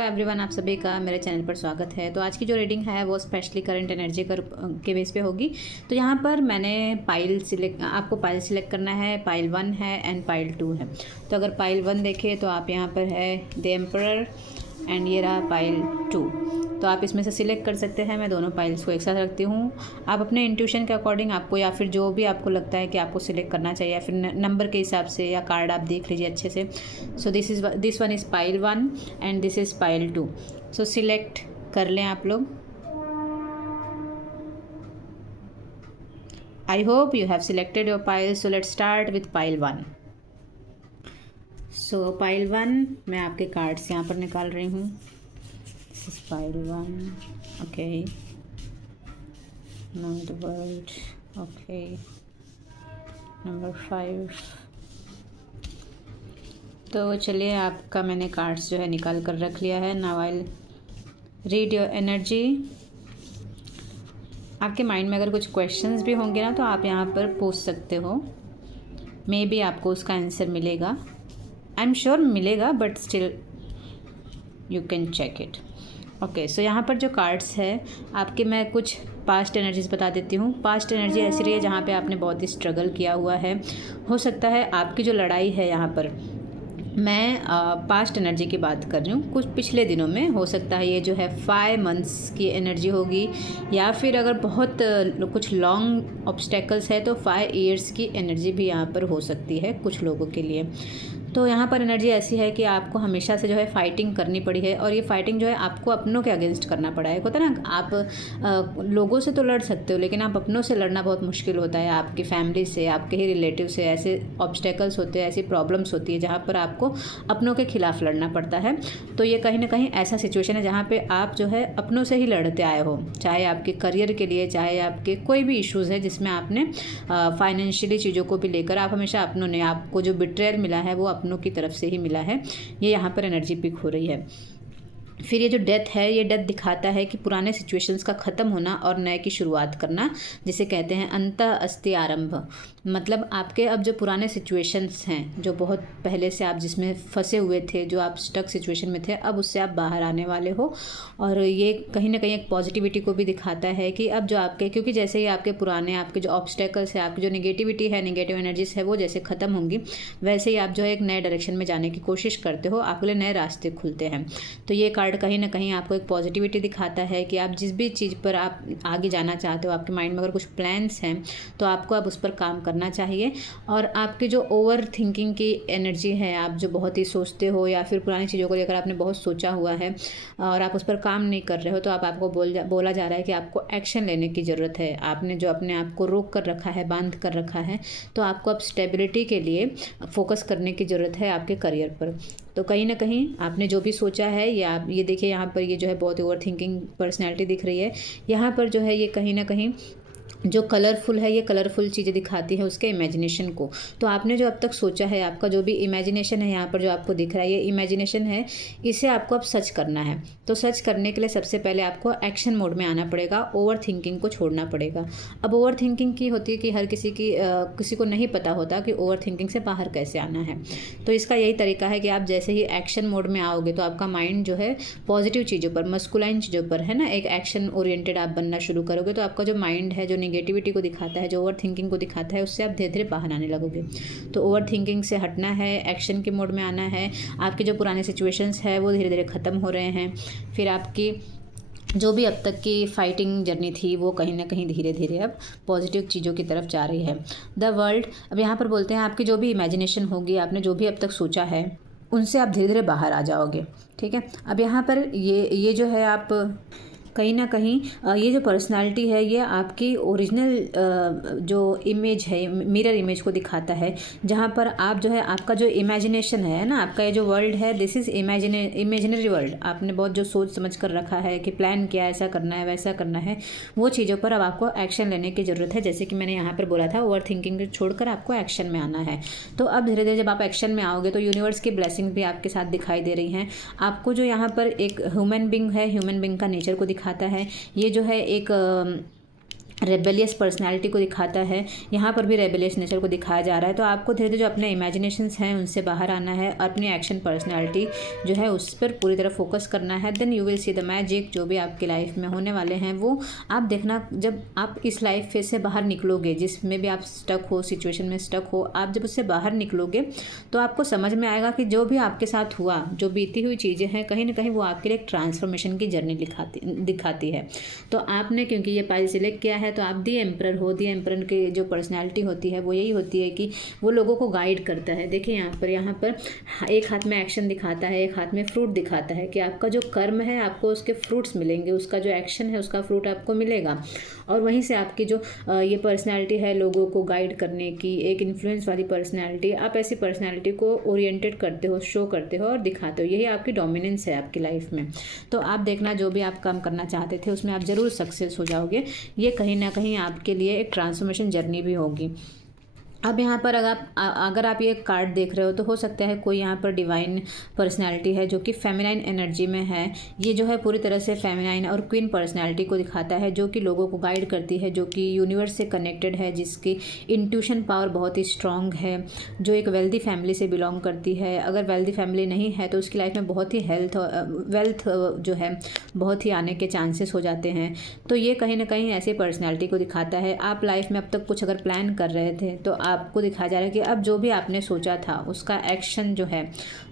Hello everyone, आप सभी का मेरे चैनल पर स्वागत है। तो आज की जो रीडिंग है वो स्पेशली करंट एनर्जी के बेस पे होगी। तो यहाँ पर मैंने आपको पाइल सिलेक्ट करना है। पाइल 1 है एंड पाइल 2 है। तो अगर पाइल 1 देखें तो आप यहाँ पर है द एम्परर एंड ये रहा पाइल 2। तो आप इसमें से सिलेक्ट कर सकते हैं। मैं दोनों पाइल्स को एक साथ रखती हूँ। आप अपने इंट्यूशन के अकॉर्डिंग आपको या फिर जो भी आपको लगता है कि आपको सिलेक्ट करना चाहिए या फिर नंबर के हिसाब से या कार्ड आप देख लीजिए अच्छे से। So this one is pile 1 and this is pile 2। So select कर लें आप लोग। I hope you have selected your pile. So let's start with pile 1। So pile 1 मैं आपके कार्ड्स यहाँ पर निकाल रही हूँ। This is pile 1। Okay, know the word. Okay, number 5। तो चलिए, आपका मैंने कार्ड्स जो है निकाल कर रख लिया है। Now I read your energy. आपके माइंड में अगर कुछ क्वेश्चंस भी होंगे ना तो आप यहाँ पर पूछ सकते हो। मे बी आपको उसका आंसर मिलेगा। आई एम श्योर मिलेगा, but still you can check it. Okay, so यहाँ पर जो कार्ड्स है आपके, मैं कुछ पास्ट एनर्जीज बता देती हूँ। पास्ट एनर्जी ऐसी रही है जहाँ पे आपने बहुत ही स्ट्रगल किया हुआ है। हो सकता है आपकी जो लड़ाई है यहाँ पर, मैं पास्ट एनर्जी की बात कर रही हूँ, कुछ पिछले दिनों में। हो सकता है ये जो है 5 मंथ्स की एनर्जी होगी, या फिर अगर बहुत कुछ लॉन्ग ऑब्स्टेकल्स है तो 5 ईयर्स की एनर्जी भी यहाँ पर हो सकती है कुछ लोगों के लिए। तो यहाँ पर एनर्जी ऐसी है कि आपको हमेशा से जो है फाइटिंग करनी पड़ी है, और ये फाइटिंग जो है आपको अपनों के अगेंस्ट करना पड़ा है। होता है ना, आप लोगों से तो लड़ सकते हो लेकिन आप अपनों से लड़ना बहुत मुश्किल होता है। आपकी फैमिली से, आपके ही रिलेटिव से ऐसे ऑब्स्टेकल्स होते हैं, ऐसी प्रॉब्लम्स होती है जहाँ पर आपको अपनों के खिलाफ लड़ना पड़ता है। तो ये कहीं ना कहीं ऐसा सिचुएशन है जहाँ पर आप जो है अपनों से ही लड़ते आए हो, चाहे आपके करियर के लिए, चाहे आपके कोई भी इशूज़ है जिसमें आपने फाइनेंशियली चीज़ों को भी लेकर आप हमेशा अपनों ने, आपको जो बिट्रेयल मिला है वो अपनों की तरफ से ही मिला है। ये यहाँ पर एनर्जी पिक हो रही है। फिर ये जो डेथ है, ये डेथ दिखाता है कि पुराने सिचुएशंस का ख़त्म होना और नए की शुरुआत करना, जिसे कहते हैं अंतः अस्ति आरंभ। मतलब आपके अब जो पुराने सिचुएशंस हैं, जो बहुत पहले से आप जिसमें फंसे हुए थे, जो आप स्टक सिचुएशन में थे, अब उससे आप बाहर आने वाले हो। और ये कहीं ना कहीं एक पॉजिटिविटी को भी दिखाता है कि अब जो आपके, क्योंकि जैसे ही आपके पुराने आपके जो ऑब्स्टेकल्स है, आपकी जो नेगेटिविटी है, नेगेटिव एनर्जीज है, वो जैसे ख़त्म होंगी, वैसे ही आप जो है एक नए डायरेक्शन में जाने की कोशिश करते हो, आपके लिए नए रास्ते खुलते हैं। तो ये कार्ड कहीं ना कहीं आपको एक पॉजिटिविटी दिखाता है कि आप जिस भी चीज़ पर आप आगे जाना चाहते हो, आपके माइंड में अगर कुछ प्लान्स हैं तो आपको अब उस पर काम करना चाहिए। और आपकी जो ओवर थिंकिंग की एनर्जी है, आप जो बहुत ही सोचते हो या फिर पुरानी चीज़ों को लेकर आपने बहुत सोचा हुआ है और आप उस पर काम नहीं कर रहे हो, तो आपको बोला जा रहा है कि आपको एक्शन लेने की ज़रूरत है। आपने जो अपने आप को रोक कर रखा है, बांध कर रखा है, तो आपको अब स्टेबिलिटी के लिए फोकस करने की ज़रूरत है आपके करियर पर। तो कहीं ना कहीं आपने जो भी सोचा है, या आप ये देखिए यहाँ पर ये जो है बहुत ही ओवर थिंकिंग पर्सनैलिटी दिख रही है। यहाँ पर जो है ये कहीं ना कहीं जो कलरफुल है, ये कलरफुल चीज़ें दिखाती है उसके इमेजिनेशन को। तो आपने जो अब तक सोचा है, आपका जो भी इमेजिनेशन है यहाँ पर जो आपको दिख रहा है, ये इमेजिनेशन है, इसे आपको अब सच करना है। तो सच करने के लिए सबसे पहले आपको एक्शन मोड में आना पड़ेगा, ओवर थिंकिंग को छोड़ना पड़ेगा। अब ओवर थिंकिंग की होती है कि हर किसी को नहीं पता होता कि ओवर थिंकिंग से बाहर कैसे आना है। तो इसका यही तरीका है कि आप जैसे ही एक्शन मोड में आओगे तो आपका माइंड जो है पॉजिटिव चीज़ों पर, मस्कुलाइन चीज़ों पर, है ना, एक एक्शन ओरिएंटेड आप बनना शुरू करोगे। तो आपका जो माइंड है, जो नेगेटिविटी को दिखाता है, जो ओवर थिंकिंग को दिखाता है, उससे आप धीरे धीरे बाहर आने लगोगे। तो ओवर थिंकिंग से हटना है, एक्शन के मोड में आना है। आपके जो पुराने सिचुएशंस है वो धीरे धीरे ख़त्म हो रहे हैं। फिर आपकी जो भी अब तक की फाइटिंग जर्नी थी वो कहीं ना कहीं धीरे धीरे अब पॉजिटिव चीज़ों की तरफ जा रही है। द वर्ल्ड, अब यहाँ पर बोलते हैं आपकी जो भी इमेजिनेशन होगी, आपने जो भी अब तक सोचा है, उनसे आप धीरे धीरे बाहर आ जाओगे। ठीक है, अब यहाँ पर ये जो है, आप कहीं ना कहीं ये जो पर्सनालिटी है, ये आपकी ओरिजिनल जो इमेज है, मिरर इमेज को दिखाता है, जहाँ पर आप जो है, आपका जो इमेजिनेशन है ना, आपका ये जो वर्ल्ड है, दिस इज़ इमेजिनरी वर्ल्ड। आपने बहुत जो सोच समझ कर रखा है कि प्लान किया, ऐसा करना है, वैसा करना है, वो चीज़ों पर अब आपको एक्शन लेने की ज़रूरत है। जैसे कि मैंने यहाँ पर बोला था, ओवर थिंकिंग छोड़कर आपको एक्शन में आना है। तो अब धीरे धीरे जब आप एक्शन में आओगे तो यूनिवर्स की ब्लेसिंग भी आपके साथ दिखाई दे रही हैं। आपको जो यहाँ पर एक ह्यूमन बींग है, ह्यूमन बींग का नेचर को दिखाता है। ये जो है एक रेबेलियस पर्सनालिटी को दिखाता है, यहाँ पर भी रेबेलियस नेचर को दिखाया जा रहा है। तो आपको धीरे धीरे जो अपने इमेजिनेशंस हैं उनसे बाहर आना है, अपनी एक्शन पर्सनालिटी जो है उस पर पूरी तरह फोकस करना है। Then you will see the magic. जो भी आपकी लाइफ में होने वाले हैं वो आप देखना, जब आप इस लाइफ फेज से बाहर निकलोगे, जिसमें भी आप स्टक हो, सिचुएशन में स्टक हो, आप जब उससे बाहर निकलोगे तो आपको समझ में आएगा कि जो भी आपके साथ हुआ, जो बीती हुई चीज़ें हैं, कहीं ना कहीं वो आपके लिए एक ट्रांसफॉर्मेशन की जर्नी दिखाती है। तो आपने क्योंकि ये पाइल सिलेक्ट किया है तो आप दी एम्परर हो। दी एम्परर की जो पर्सनालिटी होती है वो यही होती है कि वो लोगों को गाइड करता है। देखिए यहाँ पर एक हाथ में एक्शन दिखाता है, एक हाथ में फ्रूट दिखाता है कि आपका जो कर्म है आपको उसके फ्रूट्स मिलेंगे, उसका जो एक्शन है उसका फ्रूट आपको मिलेगा। और वहीं से आपकी जो ये पर्सनालिटी है लोगों को गाइड करने की, एक इन्फ्लुएंस वाली पर्सनालिटी, आप ऐसी पर्सनालिटी को ओरिएंटेड करते हो, शो करते हो और दिखाते हो। यही आपकी डोमिनेंस है आपकी लाइफ में। तो आप देखना जो भी आप काम करना चाहते थे उसमें आप ज़रूर सक्सेस हो जाओगे। ये कहीं ना कहीं आपके लिए एक ट्रांसफॉर्मेशन जर्नी भी होगी। अब यहाँ पर अगर आप ये कार्ड देख रहे हो तो हो सकता है कोई यहाँ पर डिवाइन पर्सनालिटी है जो कि फेमिनाइन एनर्जी में है। ये जो है पूरी तरह से फेमिनाइन और क्वीन पर्सनालिटी को दिखाता है, जो कि लोगों को गाइड करती है, जो कि यूनिवर्स से कनेक्टेड है, जिसकी इंट्यूशन पावर बहुत ही स्ट्रांग है, जो एक वेल्दी फैमिली से बिलोंग करती है। अगर वेल्दी फैमिली नहीं है तो उसकी लाइफ में बहुत ही वेल्थ जो है बहुत ही आने के चांसेस हो जाते हैं। तो ये कहीं ना कहीं ऐसी पर्सनैलिटी को दिखाता है। आप लाइफ में अब तक कुछ अगर प्लान कर रहे थे तो आपको दिखाया जा रहा है कि अब जो भी आपने सोचा था उसका एक्शन जो है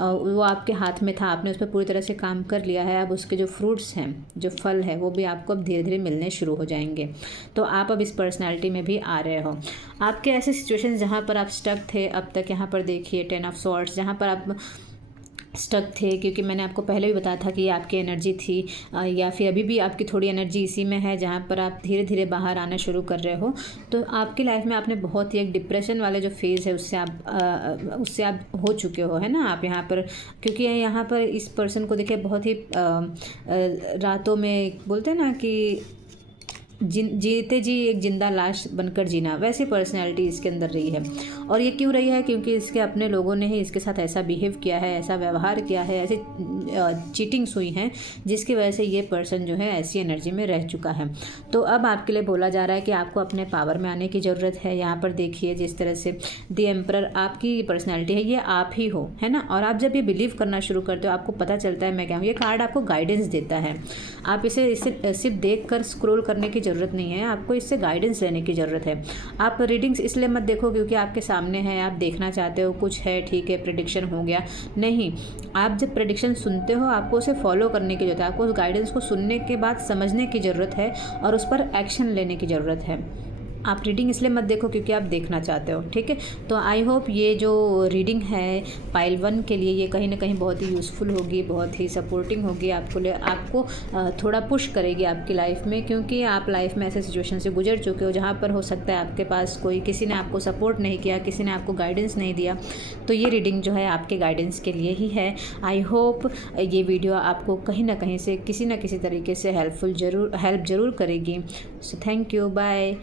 वो आपके हाथ में था, आपने उस पर पूरी तरह से काम कर लिया है। अब उसके जो फ्रूट्स हैं, जो फल है, वो भी आपको अब धीरे धीरे मिलने शुरू हो जाएंगे। तो आप अब इस पर्सनालिटी में भी आ रहे हो। आपके ऐसे सिचुएशन जहाँ पर आप स्टक थे अब तक, यहाँ पर देखिए 10 ऑफ सॉर्ड्स, जहाँ पर आप स्टक थे, क्योंकि मैंने आपको पहले भी बताया था कि ये आपकी एनर्जी थी या फिर अभी भी आपकी थोड़ी एनर्जी इसी में है, जहाँ पर आप धीरे धीरे बाहर आना शुरू कर रहे हो। तो आपकी लाइफ में आपने बहुत ही एक डिप्रेशन वाले जो फेज़ है उससे आप हो चुके हो, है ना। आप यहाँ पर, क्योंकि यहाँ पर इस पर्सन को देखिए बहुत ही रातों में बोलते हैं ना कि जीते जी एक जिंदा लाश बनकर जीना, वैसी पर्सनैलिटी इसके अंदर रही है। और ये क्यों रही है? क्योंकि इसके अपने लोगों ने ही इसके साथ ऐसा बिहेव किया है, ऐसा व्यवहार किया है, ऐसी चीटिंग्स हुई हैं, जिसकी वजह से ये पर्सन जो है ऐसी एनर्जी में रह चुका है। तो अब आपके लिए बोला जा रहा है कि आपको अपने पावर में आने की ज़रूरत है। यहाँ पर देखिए जिस तरह से द एम्परर आपकी पर्सनैलिटी है, ये आप ही हो, है ना। और आप जब ये बिलीव करना शुरू करते हो आपको पता चलता है मैं क्या हूँ। ये कार्ड आपको गाइडेंस देता है। आप इसे सिर्फ देख कर स्क्रोल करने की ज़रूरत नहीं है, आपको इससे गाइडेंस लेने की ज़रूरत है। आप रीडिंग्स इसलिए मत देखो क्योंकि आपके सामने है, आप देखना चाहते हो कुछ है, ठीक है प्रेडिक्शन हो गया, नहीं। आप जब प्रेडिक्शन सुनते हो आपको उसे फॉलो करने की ज़रूरत है, आपको उस गाइडेंस को सुनने के बाद समझने की ज़रूरत है और उस पर एक्शन लेने की ज़रूरत है। आप रीडिंग इसलिए मत देखो क्योंकि आप देखना चाहते हो, ठीक है। तो आई होप ये जो रीडिंग है पाइल 1 के लिए ये कहीं ना कहीं बहुत ही यूज़फुल होगी, बहुत ही सपोर्टिंग होगी आपको थोड़ा पुश करेगी आपकी लाइफ में, क्योंकि आप लाइफ में ऐसे सिचुएशन से गुजर चुके हो जहाँ पर हो सकता है आपके पास किसी ने आपको सपोर्ट नहीं किया, किसी ने आपको गाइडेंस नहीं दिया। तो ये रीडिंग जो है आपके गाइडेंस के लिए ही है। आई होप ये वीडियो आपको कहीं ना कहीं से किसी न किसी तरीके से हेल्प ज़रूर करेगी। So thank you, bye.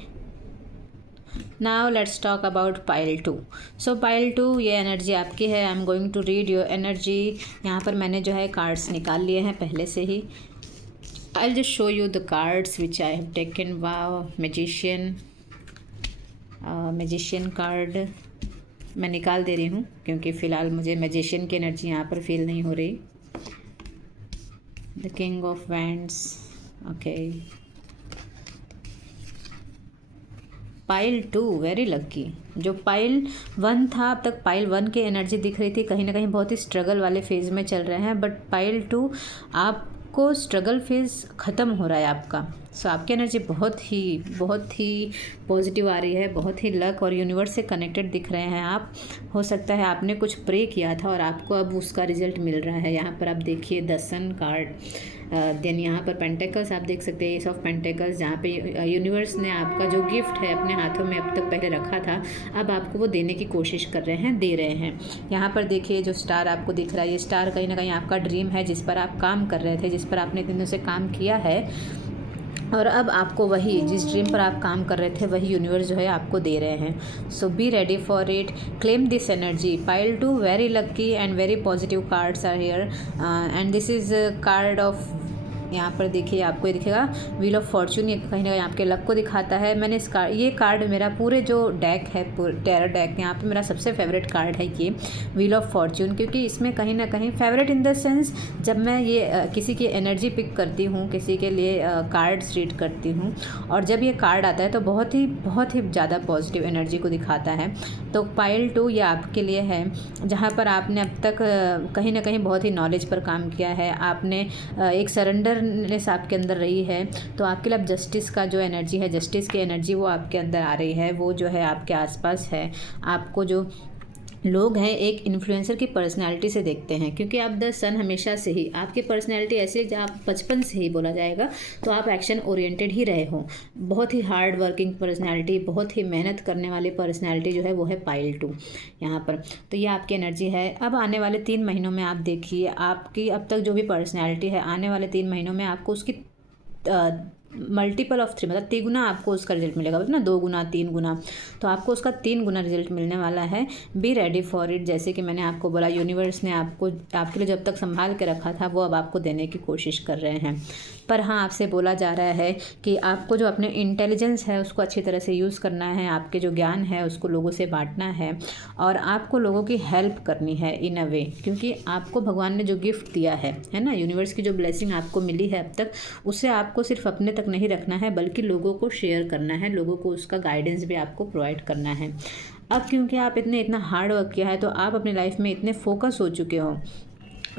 Now let's talk about pile 2। So pile 2 ये एनर्जी आपकी है। I am going to read your energy. यहाँ पर मैंने जो है कार्ड्स निकाल लिए हैं पहले से ही। I will just show you the cards which I have taken. Wow, magician card मैं निकाल दे रही हूँ क्योंकि फ़िलहाल मुझे मैजिशियन की एनर्जी यहाँ पर फील नहीं हो रही। The king of wands, okay. Pile 2, very lucky. जो पाइल 1 था अब तक पाइल 1 की एनर्जी दिख रही थी, कहीं ना कहीं बहुत ही स्ट्रगल वाले फेज़ में चल रहे हैं, बट पाइल 2 आपको स्ट्रगल फेज़ ख़त्म हो रहा है आपका। सो आपकी एनर्जी बहुत ही पॉजिटिव आ रही है, बहुत ही लक और यूनिवर्स से कनेक्टेड दिख रहे हैं आप। हो सकता है आपने कुछ प्रे किया था और आपको अब उसका रिजल्ट मिल रहा है। यहाँ पर आप देखिए द सन कार्ड, देन यहाँ पर पेंटेकल्स आप देख सकते हैं, एस ऑफ पेंटेकल्स, जहाँ पे यूनिवर्स ने आपका जो गिफ्ट है अपने हाथों में अब तक पहले रखा था, अब आपको वो देने की कोशिश कर रहे हैं, दे रहे हैं। यहाँ पर देखिए जो स्टार आपको दिख रहा है, ये स्टार कहीं ना कहीं आपका ड्रीम है, जिस पर आप काम कर रहे थे, जिस पर आपने इतने दिनों से काम किया है, और अब आपको वही जिस ड्रीम पर आप काम कर रहे थे वही यूनिवर्स जो है आपको दे रहे हैं। So be ready for it, claim this energy. Pile 2 very lucky and very positive cards are here and this is card of यहाँ पर देखिए आपको ये दिखेगा व्हील ऑफ फॉर्चून, ये कहीं ना कहीं आपके लक को दिखाता है। मैंने ये कार्ड मेरा पूरे जो डेक है, टेरर डेक, यहाँ पे मेरा सबसे फेवरेट कार्ड है ये व्हील ऑफ फॉर्चून, क्योंकि इसमें कहीं ना कहीं फेवरेट इन द सेंस जब मैं ये किसी की एनर्जी पिक करती हूँ, किसी के लिए कार्ड्स रीड करती हूँ, और जब ये कार्ड आता है तो बहुत ही ज़्यादा पॉजिटिव एनर्जी को दिखाता है। तो पाइल 2 ये आपके लिए है, जहाँ पर आपने अब तक कहीं ना कहीं बहुत ही नॉलेज पर काम किया है, आपने एक सरेंडरनेस आपके अंदर रही है। तो आपके लिए अब जस्टिस का जो एनर्जी है, जस्टिस की एनर्जी वो आपके अंदर आ रही है, वो जो है आपके आसपास है। आपको जो लोग हैं एक इन्फ्लुएंसर की पर्सनैलिटी से देखते हैं, क्योंकि आप द सन हमेशा से ही आपकी पर्सनैलिटी ऐसी है जब आप बचपन से ही बोला जाएगा तो आप एक्शन ओरिएंटेड ही रहे हो। बहुत ही हार्ड वर्किंग पर्सनैलिटी, बहुत ही मेहनत करने वाली पर्सनैलिटी जो है वो है पाइल 2 यहाँ पर। तो ये आपकी एनर्जी है। अब आने वाले 3 महीनों में आप देखिए आपकी अब तक जो भी पर्सनैलिटी है, आने वाले 3 महीनों में आपको उसकी मल्टीपल ऑफ 3 मतलब 3 गुना आपको उसका रिजल्ट मिलेगा, मतलब ना 2 गुना 3 गुना, तो आपको उसका 3 गुना रिजल्ट मिलने वाला है। B ready for it. जैसे कि मैंने आपको बोला, यूनिवर्स ने आपके लिए जब तक संभाल के रखा था वो अब आपको देने की कोशिश कर रहे हैं। पर हाँ, आपसे बोला जा रहा है कि आपको जो अपने इंटेलिजेंस है उसको अच्छी तरह से यूज़ करना है, आपके जो ज्ञान है उसको लोगों से बांटना है, और आपको लोगों की हेल्प करनी है इन अ वे, क्योंकि आपको भगवान ने जो गिफ्ट दिया है ना, यूनिवर्स की जो ब्लेसिंग आपको मिली है अब तक, उससे आपको सिर्फ अपने तक नहीं रखना है बल्कि लोगों को शेयर करना है, लोगों को उसका गाइडेंस भी आपको प्रोवाइड करना है। अब क्योंकि आप इतना हार्ड वर्क किया है तो आप अपनी लाइफ में इतने फोकस हो चुके हो।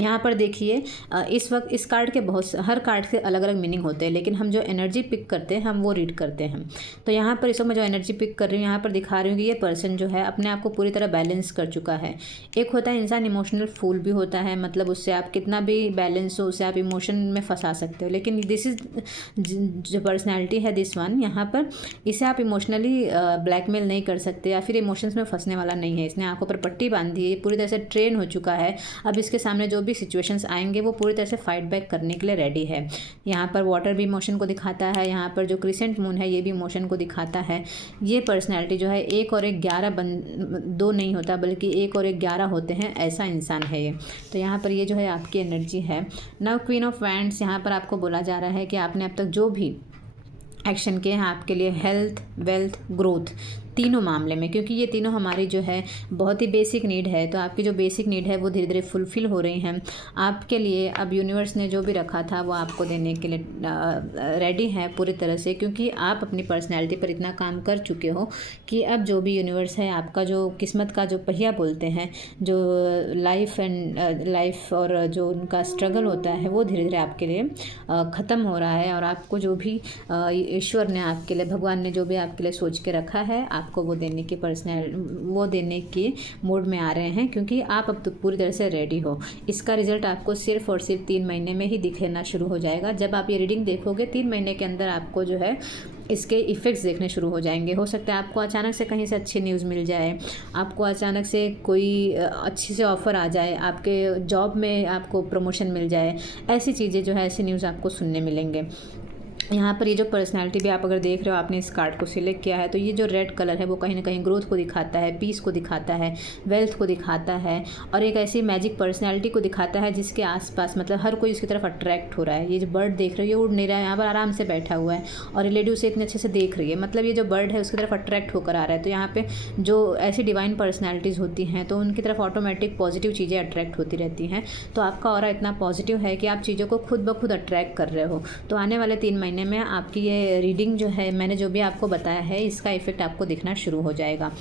यहाँ पर देखिए इस वक्त इस कार्ड के हर कार्ड के अलग अलग मीनिंग होते हैं, लेकिन हम जो एनर्जी पिक करते हैं हम वो रीड करते हैं। तो यहाँ पर इस वक्त मैं जो एनर्जी पिक कर रही हूँ, यहाँ पर दिखा रही हूँ कि ये पर्सन जो है अपने आप को पूरी तरह बैलेंस कर चुका है। एक होता है इंसान इमोशनल फूल भी होता है, मतलब उससे आप कितना भी बैलेंस हो उससे आप इमोशन में फंसा सकते हो, लेकिन दिस इज जो पर्सनैलिटी है दिस वन, यहाँ पर इसे आप इमोशनली ब्लैकमेल नहीं कर सकते या फिर इमोशंस में फंसने वाला नहीं है। इसने आंखों पर पट्टी बांधी है, पूरी तरह से ट्रेन हो चुका है। अब इसके सामने जो भी सिचुएशंस आएंगे वो पूरी तरह से फाइट बैक करने के लिए रेडी है। यहाँ पर वाटर भी इमोशन को दिखाता है, यहाँ पर जो क्रिसेंट मून है ये भी इमोशन को दिखाता है। ये पर्सनैलिटी जो है 1 और 1 11 2 नहीं होता बल्कि 1 और 1 11 होते हैं, ऐसा इंसान है ये। तो यहाँ पर ये जो है आपकी एनर्जी है। नाउ क्वीन ऑफ वैंड्स, यहाँ पर आपको बोला जा रहा है कि आपने अब तक जो भी एक्शन किए हैं आपके लिए हेल्थ, वेल्थ, ग्रोथ, तीनों मामले में, क्योंकि ये तीनों हमारी जो है बहुत ही बेसिक नीड है, तो आपकी जो बेसिक नीड है वो धीरे धीरे फुलफ़िल हो रही हैं आपके लिए। अब यूनिवर्स ने जो भी रखा था वो आपको देने के लिए रेडी है पूरी तरह से, क्योंकि आप अपनी पर्सनैलिटी पर इतना काम कर चुके हो कि अब जो भी यूनिवर्स है आपका जो किस्मत का जो पहिया बोलते हैं, जो लाइफ और जो उनका स्ट्रगल होता है वो धीरे धीरे आपके लिए ख़त्म हो रहा है, और आपको जो भी ईश्वर ने आपके लिए, भगवान ने जो भी आपके लिए सोच के रखा है आपको वो देने के मूड में आ रहे हैं, क्योंकि आप अब तो पूरी तरह से रेडी हो। इसका रिजल्ट आपको सिर्फ और सिर्फ 3 महीने में ही दिखना शुरू हो जाएगा। जब आप ये रीडिंग देखोगे 3 महीने के अंदर आपको जो है इसके इफ़ेक्ट्स देखने शुरू हो जाएंगे। हो सकता है आपको अचानक से कहीं से अच्छी न्यूज़ मिल जाए, आपको अचानक से कोई अच्छी से ऑफ़र आ जाए, आपके जॉब में आपको प्रमोशन मिल जाए, ऐसी चीज़ें जो है ऐसी न्यूज़ आपको सुनने मिलेंगे। यहाँ पर ये जो पर्सनालिटी भी आप अगर देख रहे हो, आपने इस कार्ड को सिलेक्ट किया है, तो ये जो रेड कलर है वो कहीं ना कहीं ग्रोथ को दिखाता है, पीस को दिखाता है, वेल्थ को दिखाता है, और एक ऐसी मैजिक पर्सनालिटी को दिखाता है जिसके आसपास मतलब हर कोई इसकी तरफ अट्रैक्ट हो रहा है। ये जो बर्ड देख रहे हो ये उड़ नहीं रहा है, यहाँ पर आराम से बैठा हुआ है और ये लेडी उसे इतने अच्छे से देख रही है, मतलब ये जो बर्ड है उसकी तरफ अट्रैक्ट होकर आ रहा है। तो यहाँ पर जो ऐसी डिवाइन पर्सनैलिटीज़ होती हैं तो उनकी तरफ ऑटोमेटिक पॉजिटिव चीज़ें अट्रैक्ट होती रहती हैं। तो आपका ऑरा इतना पॉजिटिव है कि आप चीज़ों को खुद ब खुद अट्रैक्ट कर रहे हो। तो आने वाले 3 महीने में आपकी ये रीडिंग जो है, मैंने जो भी आपको बताया है, इसका इफ़ेक्ट आपको दिखना शुरू हो जाएगा।